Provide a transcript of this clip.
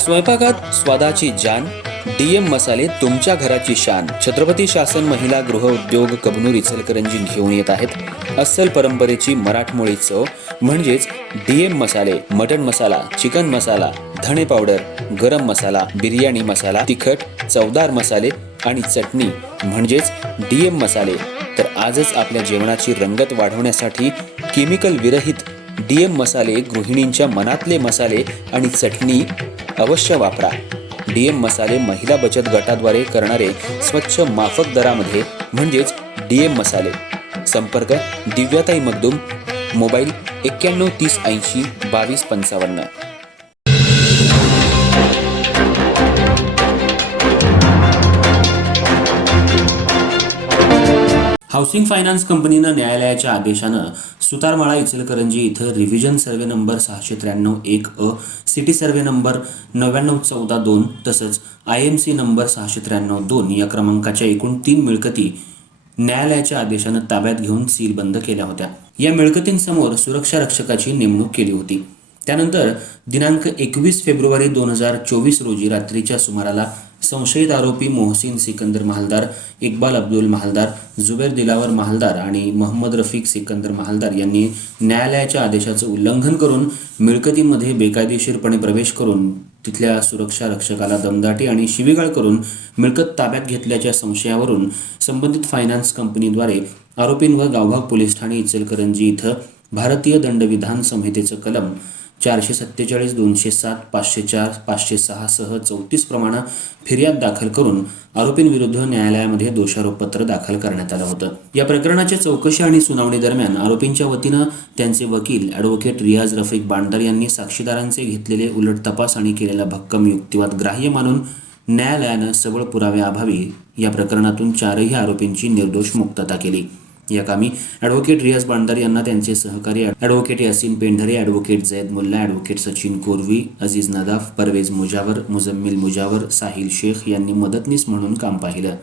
स्वयंपाकात स्वादाची जान, डीएम मसाले तुमच्या घराची शान. छत्रपती शासन महिला गृह उद्योग कबनूर इचलकरंजी घेऊन येत आहेत अस्सल परंपरेची मराठमोळी चव म्हणजेच डीएम मसाले. मटन मसाला, चिकन मसाला, धणे पावडर, गरम मसाला, बिर्याणी मसाला, तिखट चवदार मसाले आणि चटणी म्हणजेच डीएम मसाले. तर आजच आपल्या जेवणाची रंगत वाढवण्यासाठी केमिकल विरहित डीएम मसाले, गृहिणींच्या मनातले मसाले आणि चटणी अवश्य वापरा. डीएम मसाले महिला बचत गटाद्वारे करणारे स्वच्छ माफक दरामध्ये म्हणजेच डीएम मसाले. संपर्क दिव्याताई मगदूम, मोबाईल 91 30 80 22 55. हाऊसिंग फायनान्स कंपनीनं न्यायालयाच्या आदेशानं सुतारमाळा इचलकरंजी इथं revision survey number 693-1 city survey number 9914-2 तसंच IMC नंबर 693-2 या क्रमांकाच्या एकूण 3 मिळकती न्यायालयाच्या आदेशानं ताब्यात घेऊन सीलबंद केल्या होत्या. या मिळकतींसमोर सुरक्षा रक्षकाची नेमणूक केली होती. त्यानंतर दिनांक 21 फेब्रुवारी 2024 रोजी रात्रीच्या सुमाराला संशयित आरोपी मोहसिन सिकंदर महालदार, इक्बाल अब्दुल महालदार, जुबेर दिलावर महालदार आणि मोहम्मद रफिक सिकंदर महालदार यांनी न्यायालयाच्या आदेशाचं उल्लंघन करून मिळकतीमध्ये बेकायदेशीरपणे प्रवेश करून तिथल्या सुरक्षा रक्षकाला दमदाटी आणि शिवीगाळ करून मिळकत ताब्यात घेतल्याच्या संशयावरून संबंधित फायनान्स कंपनीद्वारे आरोपींवर गावभाग पोलीस ठाणे इचलकरंजी इथं भारतीय दंडविधान संहितेचं कलम 447, 207, 504, 506 सह 34 प्रमाणे फिर्याद दाखल करून आरोपींविरुद्ध न्यायालयामध्ये दोषारोपपत्र दाखल करण्यात आलं होतं. या प्रकरणाच्या चौकशी आणि सुनावणी दरम्यान आरोपींच्या वतीनं त्यांचे वकील ॲडव्होकेट रियाज रफिक बांडदार यांनी साक्षीदारांचे घेतलेले उलट तपास आणि केलेला भक्कम युक्तिवाद ग्राह्य मानून न्यायालयानं सबळ पुराव्याअभावी या प्रकरणातून 4ही आरोपींची निर्दोष मुक्तता केली. या कामी ॲडव्होकेट रियाज बांडदार यांना त्यांचे सहकारी advocate Yasin Pendhare, advocate Zaid Mulla, advocate Sachin Korvi, Aziz Nadaf, Parvez Mujawar, Muzammil Mujawar, Sahil Shaikh यांनी मदतनीस म्हणून काम पाहिलं.